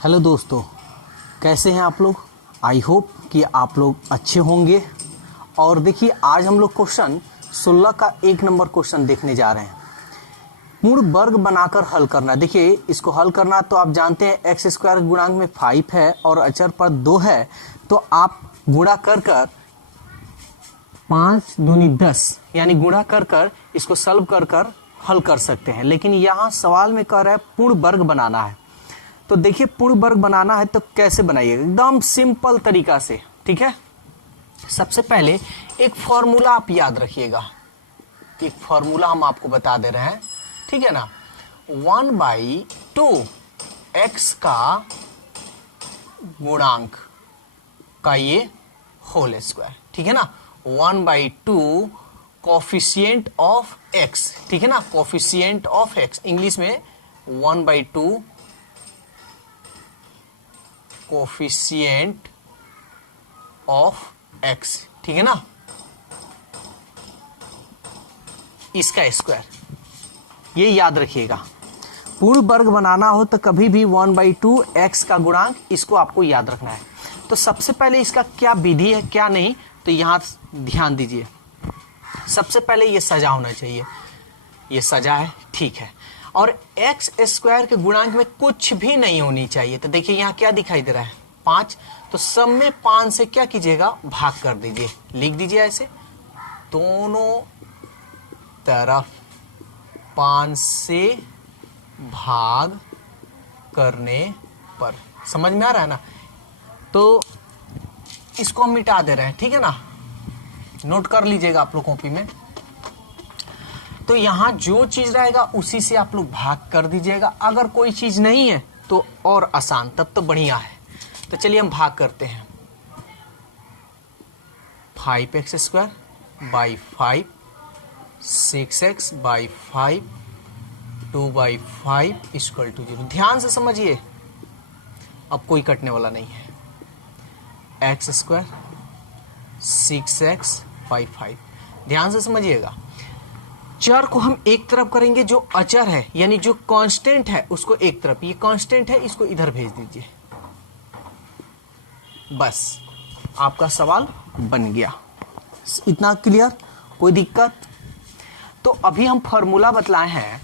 Hello दोस्तों, कैसे हैं आप लोग। आई होप कि आप लोग अच्छे होंगे। और देखिए, आज हम लोग क्वेश्चन 16 का 1 नंबर क्वेश्चन देखने जा रहे हैं। पूर्ण वर्ग बनाकर हल करना। देखिए, इसको हल करना तो आप जानते हैं एक्स स्क्वायर गुणांक में 5 है और अचर पर 2 है, तो आप गुणा कर 5 दूनी 10 यानी गुणा कर इसको सॉल्व कर हल कर सकते हैं। लेकिन यहाँ सवाल में कह रहा है पूर्ण वर्ग बनाना है। तो देखिए, पूर्ण वर्ग बनाना है तो कैसे बनाइएगा, एकदम सिंपल तरीका से। ठीक है, सबसे पहले एक फॉर्मूला आप याद रखिएगा। एक फॉर्मूला हम आपको बता दे रहे हैं, ठीक है ना। 1/2 एक्स का गुणांक का ये होल स्क्वायर, ठीक है ना। 1/2 कोफिशिएंट ऑफ एक्स, ठीक है ना। कोफिशिएंट ऑफ एक्स इंग्लिश में 1/2 कोफिशिएंट ऑफ एक्स, ठीक है ना, इसका स्क्वायर। ये याद रखिएगा। पूर्ण वर्ग बनाना हो तो कभी भी 1/2 एक्स का गुणांक, इसको आपको याद रखना है। तो सबसे पहले इसका क्या विधि है क्या नहीं, तो यहां ध्यान दीजिए। सबसे पहले ये सजा होना चाहिए, ये सजा है, ठीक है। और एक्स स्क्वायर के गुणांक में कुछ भी नहीं होनी चाहिए। तो देखिए यहाँ क्या दिखाई दे रहा है, 5। तो सब में 5 से क्या कीजिएगा, भाग कर दीजिए। लिख दीजिए ऐसे, दोनों तरफ 5 से भाग करने पर। समझ में आ रहा है ना। तो इसको हम मिटा दे रहे हैं, ठीक है ना। नोट कर लीजिएगा आप लोग कॉपी में। तो यहां जो चीज रहेगा उसी से आप लोग भाग कर दीजिएगा। अगर कोई चीज नहीं है तो और आसान, तब तो बढ़िया है। तो चलिए हम भाग करते हैं। 5x² by 5, 6x by 5, 2/5 equal to 0। ध्यान से समझिए, अब कोई कटने वाला नहीं है। x² 6x बाई 5, ध्यान से समझिएगा। चर को हम एक तरफ करेंगे, जो अचर है यानी जो कांस्टेंट है उसको एक तरफ। ये कांस्टेंट है, इसको इधर भेज दीजिए। बस आपका सवाल बन गया। इतना क्लियर, कोई दिक्कत। तो अभी हम फॉर्मूला बतलाए हैं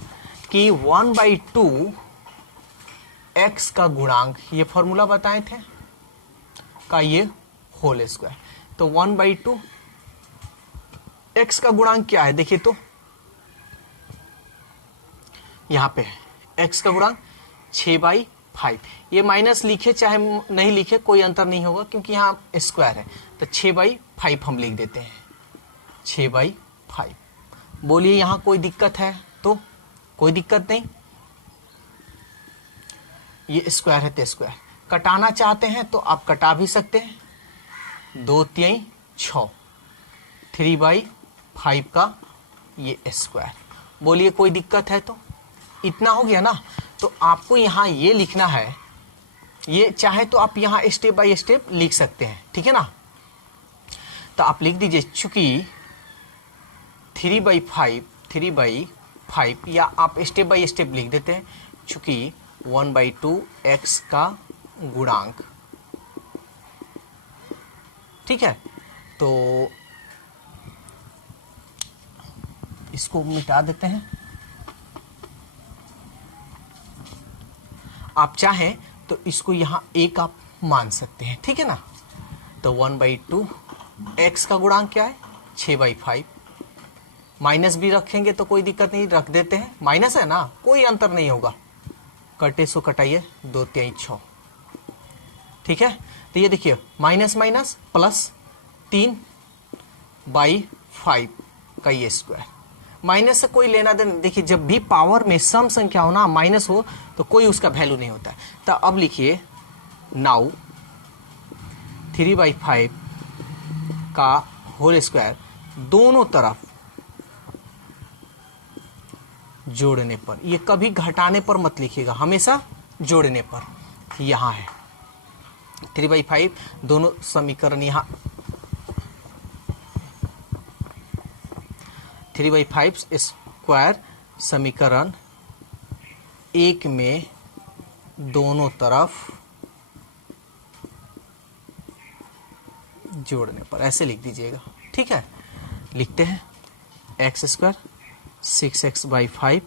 कि 1/2 एक्स का गुणांक, ये फॉर्मूला बताए थे का ये होल स्क्वायर। तो 1/2 एक्स का गुणांक क्या है, देखिए तो यहां पे x का गुणांक 6/5। ये माइनस लिखे चाहे नहीं लिखे कोई अंतर नहीं होगा, क्योंकि यहाँ स्क्वायर है। तो 6/5 हम लिख देते हैं, 6/5। बोलिए यहां कोई दिक्कत है तो कोई दिक्कत नहीं। ये स्क्वायर है तो स्क्वायर। कटाना चाहते हैं तो आप कटा भी सकते हैं। 2 3 6, 3/5 का ये स्क्वायर। बोलिए कोई दिक्कत है तो। इतना हो गया ना। तो आपको यहां ये लिखना है, ये चाहे तो आप यहां स्टेप बाय स्टेप लिख सकते हैं, ठीक है ना। तो आप लिख दीजिए, चूंकि 3/5 या आप स्टेप बाय स्टेप लिख देते हैं, चूंकि 1/2 एक्स का गुणांक, ठीक है। तो इसको मिटा देते हैं। आप चाहें तो इसको यहां एक आप मान सकते हैं, ठीक है ना। तो 1/2 एक्स का गुणांक क्या है, 6/5। माइनस भी रखेंगे तो कोई दिक्कत नहीं, रख देते हैं। माइनस है ना, कोई अंतर नहीं होगा। कटे सो कटाइए, 2 3 6, ठीक है। तो ये देखिए, माइनस माइनस प्लस 3/5 का ये स्क्वायर। माइनस से कोई लेना देना, देखिए जब भी पावर में सम संख्या हो ना, माइनस हो तो कोई उसका वैल्यू नहीं होता है। तो अब लिखिए, नाउ 3/5 का होल स्क्वायर दोनों तरफ जोड़ने पर। ये कभी घटाने पर मत लिखिएगा, हमेशा जोड़ने पर। यहां है 3/5, दोनों समीकरण यहां 3/5 स्क्वायर समीकरण 1 में दोनों तरफ जोड़ने पर, ऐसे लिख दीजिएगा। ठीक है, लिखते हैं एक्स स्क्वायर 6x/5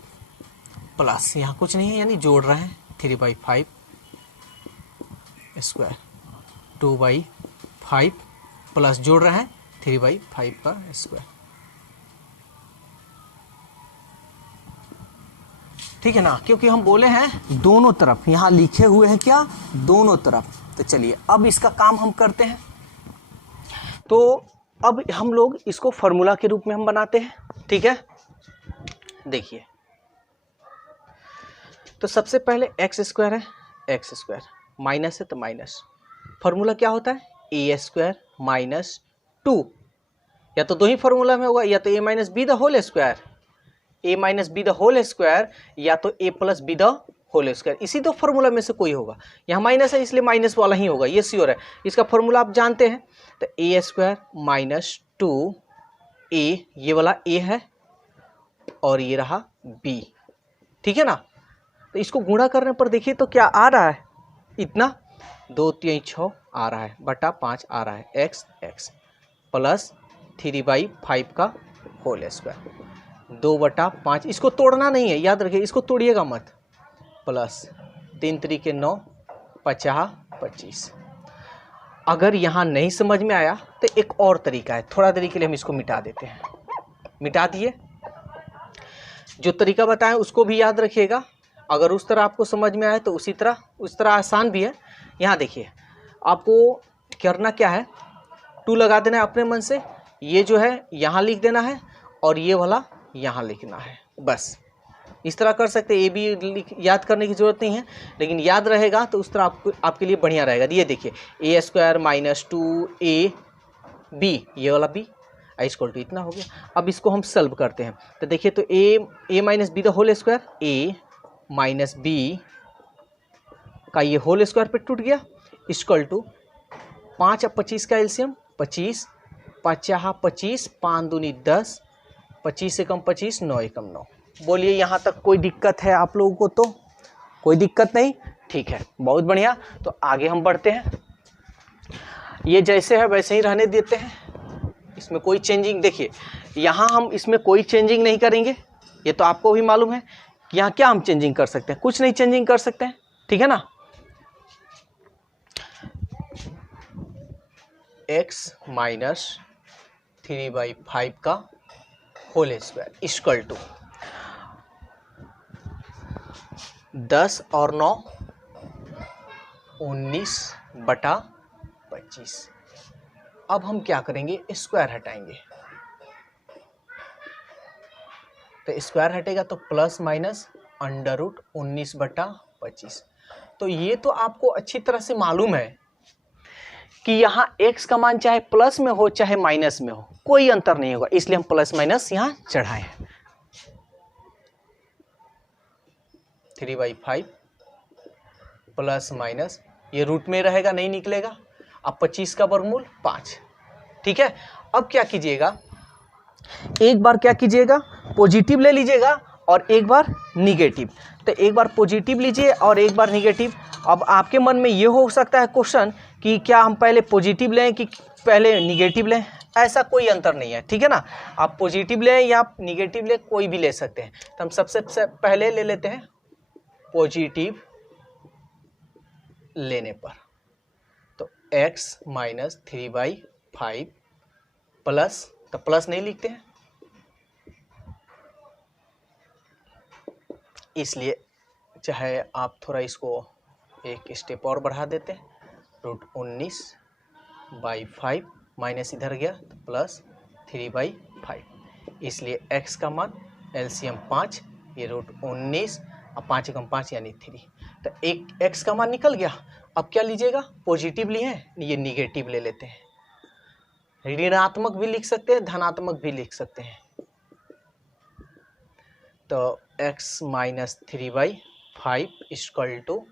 प्लस, यहाँ कुछ नहीं है यानी जोड़ रहे हैं 3/5 स्क्वायर 2/5 प्लस जोड़ रहे हैं 3/5 का स्क्वायर। ठीक है ना, क्योंकि हम बोले हैं दोनों तरफ, यहाँ लिखे हुए हैं क्या, दोनों तरफ। तो चलिए अब इसका काम हम करते हैं। तो अब हम लोग इसको फॉर्मूला के रूप में हम बनाते हैं। ठीक है, देखिए तो सबसे पहले एक्स स्क्वायर है, एक्स स्क्वायर माइनस है तो माइनस, फॉर्मूला क्या होता है ए स्क्वायर माइनस 2, या तो दो ही फॉर्मूला में होगा, या तो A minus B the whole square, A minus B the whole square, या तो A plus B the whole square, इसी दो फॉर्मूला में से कोई होगा। यहाँ माइनस है इसलिए माइनस वाला ही होगा, ये श्योर है। इसका फॉर्मूला आप जानते हैं, तो ए स्क्वायर माइनस 2 ए, ये वाला ए है और ये रहा बी। ठीक है ना, तो इसको गुणा करने पर देखिए तो क्या आ रहा है, इतना 2 3 6 आ रहा है बटा 5 आ रहा है, एक्स एक्स प्लस 3/5 का होल स्क्वायर 2/5, इसको तोड़ना नहीं है, याद रखिए इसको तोड़िएगा मत, प्लस 3 3 के 9 50 25। अगर यहाँ नहीं समझ में आया तो एक और तरीका है, थोड़ा देरी के लिए हम इसको मिटा देते हैं। मिटा दिए, जो तरीका बताएं उसको भी याद रखिएगा। अगर उस तरह आपको समझ में आए तो उस तरह आसान भी है। यहाँ देखिए आपको करना क्या है, 2 लगा देना है अपने मन से, ये जो है यहाँ लिख देना है और ये वाला यहाँ लिखना है, बस इस तरह कर सकते हैं। ये भी याद करने की जरूरत नहीं है, लेकिन याद रहेगा तो उस तरह आपके लिए बढ़िया रहेगा। ये देखिए ए स्क्वायर माइनस 2 बी, ये वाला बी इक्वल टू इतना हो गया। अब इसको हम सॉल्व करते हैं, तो देखिए तो A minus B the whole square, A minus B का ये होल स्क्वायर पे टूट गया, इक्वल टू 5 और 25 का एलसीएम 25, 50 25, 5 दूनी 10, 25 से कम 25, 9 एकम 9। बोलिए यहाँ तक कोई दिक्कत है आप लोगों को? तो कोई दिक्कत नहीं, ठीक है, बहुत बढ़िया। तो आगे हम बढ़ते हैं, ये जैसे है वैसे ही रहने देते हैं, इसमें कोई चेंजिंग, देखिए यहाँ हम इसमें कोई चेंजिंग नहीं करेंगे, ये तो आपको भी मालूम है। यहाँ क्या हम चेंजिंग कर सकते हैं, कुछ नहीं चेंजिंग कर सकते हैं, ठीक है ना। x माइनस 3/5 का होल स्क्वायर इक्वल टू 10 और 9 19/25। अब हम क्या करेंगे, स्क्वायर हटाएंगे, तो स्क्वायर हटेगा तो प्लस माइनस √19/25। तो ये तो आपको अच्छी तरह से मालूम है कि यहाँ x का मान चाहे प्लस में हो चाहे माइनस में हो, कोई अंतर नहीं होगा, इसलिए हम प्लस माइनस यहाँ चढ़ाए हैं। 3/5 प्लस माइनस, ये रूट में रहेगा नहीं निकलेगा। अब 25 का वर्गमूल 5, ठीक है। अब क्या कीजिएगा, एक बार क्या कीजिएगा, पॉजिटिव ले लीजिएगा और एक बार निगेटिव। तो एक बार पॉजिटिव लीजिए और एक बार निगेटिव। अब आपके मन में ये हो सकता है क्वेश्चन कि क्या हम पहले पॉजिटिव लें कि पहले निगेटिव लें, ऐसा कोई अंतर नहीं है, ठीक है ना। आप पॉजिटिव लें या निगेटिव लें, कोई भी ले सकते हैं। तो हम सबसे पहले ले लेते हैं पॉजिटिव लेने पर, तो x माइनस 3/5 प्लस, तो प्लस नहीं लिखते हैं इसलिए चाहे आप थोड़ा इसको एक स्टेप और बढ़ा देते हैं, √19/5 माइनस इधर गया तो प्लस 3/5, इसलिए x का मान एलसीएम 5, ये √19 और 5 एकम 5 यानी 3, तो एक x का मान निकल गया। अब क्या लीजिएगा, पॉजिटिव लिए हैं, ये निगेटिव ले लेते हैं। ऋणात्मक भी लिख सकते हैं, धनात्मक भी लिख सकते हैं। तो x minus 3/5 equal to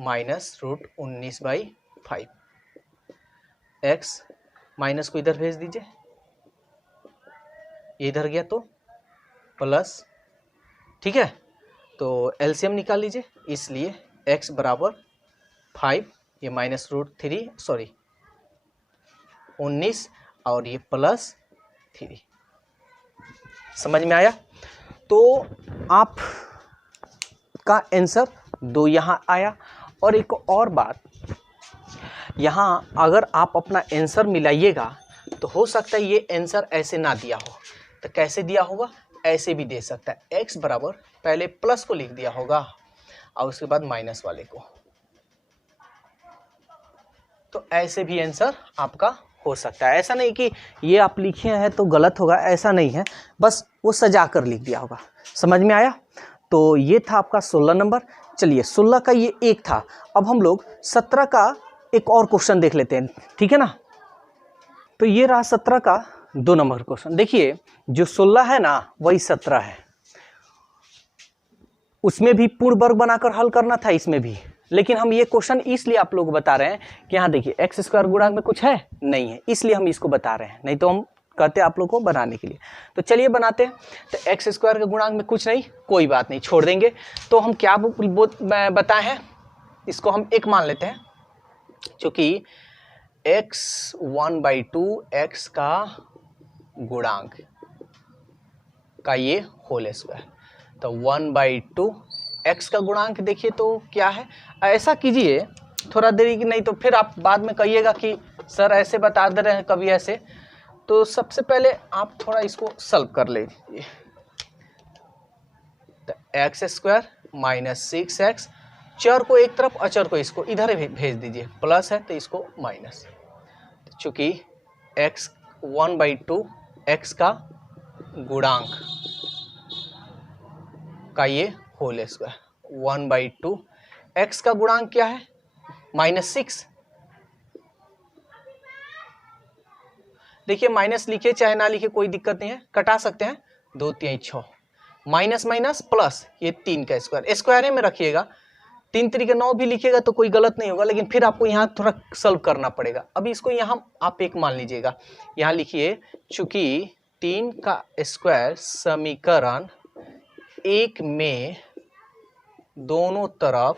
minus √19/5, x minus को इधर भेज दीजिए, ये इधर गया तो प्लस, ठीक है। तो एलसीएम निकाल लीजिए, इसलिए x बराबर 5, ये माइनस √3, सॉरी 19 और ये +3। समझ में आया? तो आप का आंसर 2 यहाँ आया। और एक और बात, यहाँ अगर आप अपना आंसर मिलाइएगा तो हो सकता है ये आंसर ऐसे ना दिया हो, तो कैसे दिया होगा? ऐसे भी दे सकता है। x बराबर पहले प्लस को लिख दिया होगा और उसके बाद माइनस वाले को, तो ऐसे भी आंसर आपका हो सकता है। ऐसा नहीं कि ये आप लिखे हैं तो गलत होगा, ऐसा नहीं है, बस वो सजा कर लिख दिया होगा। समझ में आया? तो ये था आपका 16 नंबर। चलिए 16 का ये एक था। अब हम लोग 17 का एक और क्वेश्चन देख लेते हैं, ठीक है ना? तो ये रहा 17 का 2 नंबर क्वेश्चन। देखिए जो 16 है ना वही 17 है, उसमें भी पूर्ण वर्ग बनाकर हल करना था, इसमें भी। लेकिन हम ये क्वेश्चन इसलिए आप लोग बता रहे हैं कि यहाँ देखिए एक्स स्क्वायर गुणांक में कुछ है नहीं है, इसलिए हम इसको बता रहे हैं, नहीं तो हम कहते आप लोग को बनाने के लिए। तो चलिए बनाते हैं। तो एक्स स्क्वायर के गुणांक में कुछ नहीं, कोई बात नहीं, छोड़ देंगे। तो हम क्या बताए हैं, इसको हम 1 मान लेते हैं, क्योंकि x 1/2 x का गुणांक का ये होल स्क्वायर, तो 1/2 x का गुणांक देखिए तो क्या है। ऐसा कीजिए थोड़ा देरी की, नहीं तो फिर आप बाद में कहिएगा कि सर ऐसे बता दे रहे हैं कभी ऐसे। तो सबसे पहले आप थोड़ा इसको सॉल्व कर लीजिए। तो एक्स स्क्वायर माइनस 6x, चर को एक तरफ, अचर को इसको इधर भेज दीजिए, प्लस है तो इसको माइनस, चूंकि x 1/2 x का गुणांक का ये होल स्क्वायर, 1/2 x का गुणांक क्या है? -6। देखिए माइनस लिखे चाहे ना लिखे कोई दिक्कत नहीं है, कटा सकते हैं, 2 3 6, माइनस माइनस प्लस, ये 3 का स्क्वायर, स्क्वायर में रखिएगा। 3 3 9 भी लिखिएगा तो कोई गलत नहीं होगा, लेकिन फिर आपको यहाँ थोड़ा सॉल्व करना पड़ेगा। अभी इसको यहाँ आप 1 मान लीजिएगा, यहाँ लिखिए चूंकि 3 का स्क्वायर समीकरण 1 में दोनों तरफ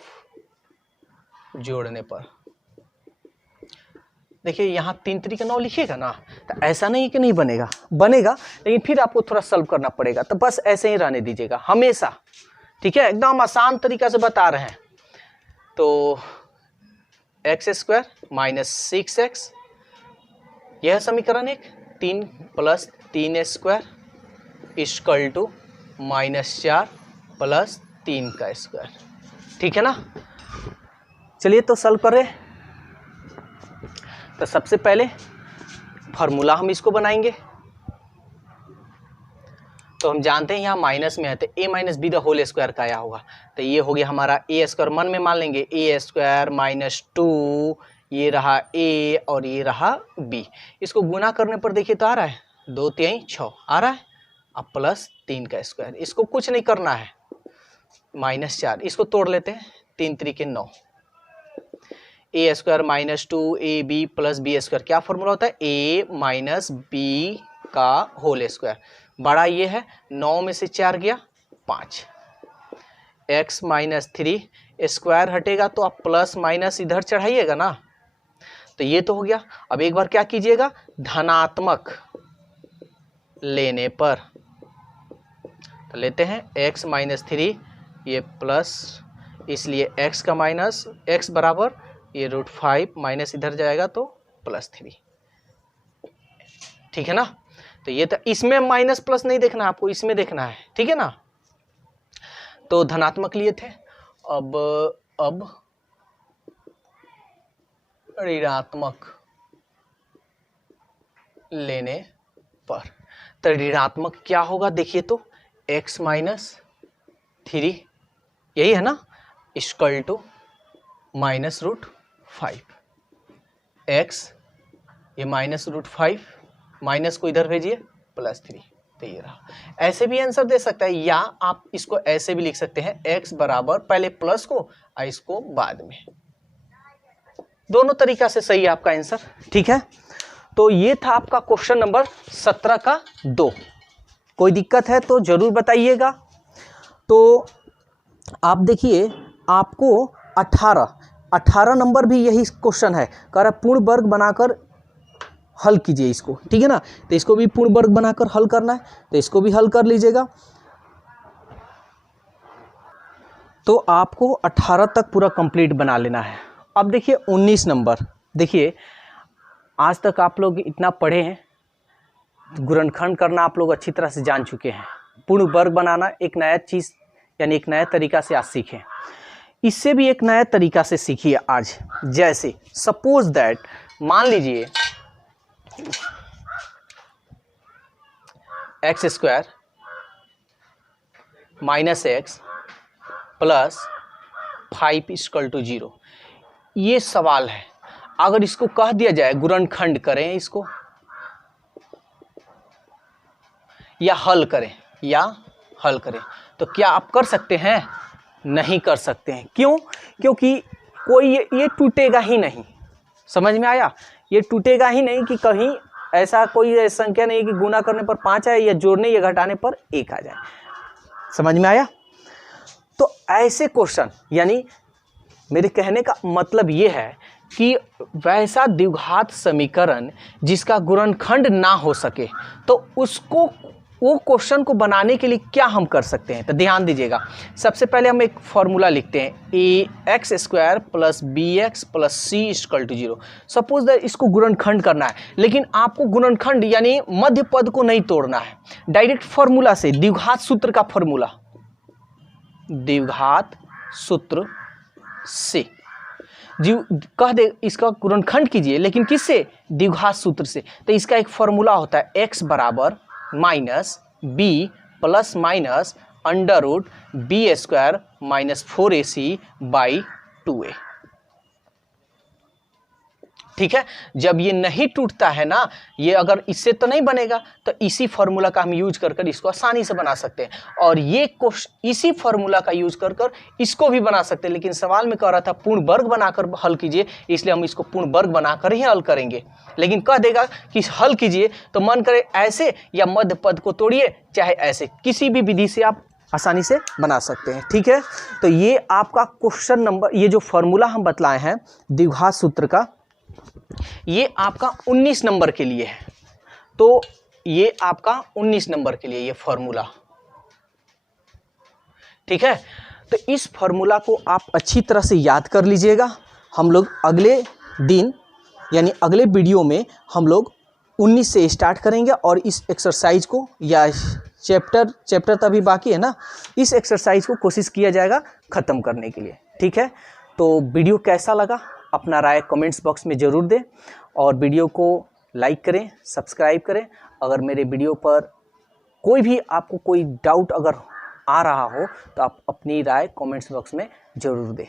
जोड़ने पर, देखिए यहाँ 3 3 9 लिखिएगा ना, तो ऐसा नहीं कि नहीं बनेगा, बनेगा, लेकिन फिर आपको थोड़ा सॉल्व करना पड़ेगा। तो बस ऐसे ही रहने दीजिएगा हमेशा, ठीक है? एकदम आसान तरीका से बता रहे हैं। तो एक्स स्क्वायर माइनस 6x, यह समीकरण 1, 3 + 3 स्क्वायर इक्वल टू -4 + 3 का स्क्वायर, ठीक है ना? चलिए तो सॉल्व करें। तो सबसे पहले फार्मूला हम इसको बनाएंगे। तो हम जानते हैं यहाँ माइनस में है तो a - b the whole square का आया होगा, तो ये हो गया हमारा a स्क्वायर, मन में मान लेंगे a स्क्वायर -2, ये रहा a और ये रहा b। इसको गुना करने पर देखिए तो आ रहा है 2 3 6 आ रहा है, अब प्लस 3 का स्क्वायर, इसको कुछ नहीं करना है, -4, इसको तोड़ लेते हैं, 3 3 9, a square -2 ab + b square, क्या फॉर्मूला होता है? a - b का होल स्क्वायर, बड़ा ये है, 9 में से 4 गया 5, x - 3 स्क्वायर हटेगा तो आप प्लस माइनस इधर चढ़ाइएगा ना, तो ये तो हो गया। अब एक बार क्या कीजिएगा, धनात्मक लेने पर, तो लेते हैं x - 3 ये प्लस, इसलिए x का माइनस, x बराबर ये √5 माइनस इधर जाएगा तो +3, ठीक है ना? तो ये तो इसमें माइनस प्लस नहीं देखना आपको, इसमें देखना है, ठीक है ना? तो धनात्मक लिए थे, अब ऋणात्मक लेने पर, तो ऋणात्मक क्या होगा देखिए तो, x - 3 यही है ना, इक्वल टू -√5, x ये -√5 माइनस को इधर भेजिए +3, तो ये रहा। ऐसे भी आंसर दे सकता है, या आप इसको ऐसे भी लिख सकते हैं, x बराबर पहले प्लस को और इसको बाद में, दोनों तरीका से सही है आपका आंसर, ठीक है? तो ये था आपका क्वेश्चन नंबर 17 का 2। कोई दिक्कत है तो जरूर बताइएगा। तो आप देखिए आपको 18 नंबर भी यही क्वेश्चन है, कह रहा पूर्ण वर्ग बनाकर हल कीजिए इसको, ठीक है ना। तो इसको भी पूर्ण वर्ग बनाकर हल करना है, तो इसको भी हल कर लीजिएगा। तो आपको 18 तक पूरा कंप्लीट बना लेना है। अब देखिए 19 नंबर, देखिए आज तक आप लोग इतना पढ़े हैं, गुणनखंड करना आप लोग अच्छी तरह से जान चुके हैं, पूर्ण वर्ग बनाना एक नया चीज़ यानी एक नया तरीका से आज सीखें। इससे भी एक नया तरीका से सीखिए आज। जैसे सपोज दैट, मान लीजिए X square minus X plus 5 equal to 0, ये सवाल है। अगर इसको कह दिया जाए गुणनखंड करें इसको या हल करें, तो क्या आप कर सकते हैं? नहीं कर सकते हैं। क्यों? क्योंकि कोई ये टूटेगा ही नहीं। समझ में आया? ये टूटेगा ही नहीं कि कहीं ऐसा कोई संख्या नहीं कि गुना करने पर 5 आए या जोड़ने या घटाने पर 1 आ जाए। समझ में आया? तो ऐसे क्वेश्चन, यानी मेरे कहने का मतलब ये है कि वैसा द्विघात समीकरण जिसका गुणनखंड ना हो सके, तो उसको, वो क्वेश्चन को बनाने के लिए क्या हम कर सकते हैं? तो ध्यान दीजिएगा। सबसे पहले हम एक फॉर्मूला लिखते हैं, ax square plus bx plus c equal to 0। Suppose that इसको गुणनखंड करना है, लेकिन आपको गुणनखंड यानी मध्य पद को नहीं तोड़ना है, डायरेक्ट फॉर्मूला से, द्विघात सूत्र का फॉर्मूला, द्विघात सूत्र से कह दे इसका गुणनखंड कीजिए, लेकिन किससे? द्विघात सूत्र से। तो इसका एक फॉर्मूला होता है, x बराबर minus B plus minus under root B square minus 4ac by 2a। ठीक है, जब ये नहीं टूटता है ना, ये अगर इससे तो नहीं बनेगा, तो इसी फॉर्मूला का हम यूज कर इसको आसानी से बना सकते हैं। और ये इसी फॉर्मूला का यूज कर इसको भी बना सकते हैं, लेकिन सवाल में कह रहा था पूर्ण वर्ग बनाकर हल कीजिए, इसलिए हम इसको पूर्ण वर्ग बनाकर ही हल करेंगे। लेकिन कह देगा कि हल कीजिए, तो मन करे ऐसे या मध्य पद को तोड़िए, चाहे ऐसे, किसी भी विधि से आप आसानी से बना सकते हैं। ठीक है, तो ये आपका क्वेश्चन नंबर, ये जो फॉर्मूला हम बतलाए हैं द्विघात सूत्र का, ये आपका 19 नंबर के लिए है। तो ये आपका 19 नंबर के लिए ये फॉर्मूला, ठीक है। तो इस फॉर्मूला को आप अच्छी तरह से याद कर लीजिएगा। हम लोग अगले दिन यानी अगले वीडियो में हम लोग 19 से स्टार्ट करेंगे, और इस एक्सरसाइज को, या चैप्टर तो अभी बाकी है ना, इस एक्सरसाइज को कोशिश किया जाएगा ख़त्म करने के लिए। ठीक है, तो वीडियो कैसा लगा अपना राय कमेंट्स बॉक्स में ज़रूर दें, और वीडियो को लाइक करें, सब्सक्राइब करें। अगर मेरे वीडियो पर कोई भी आपको कोई डाउट अगर आ रहा हो, तो आप अपनी राय कमेंट्स बॉक्स में ज़रूर दें।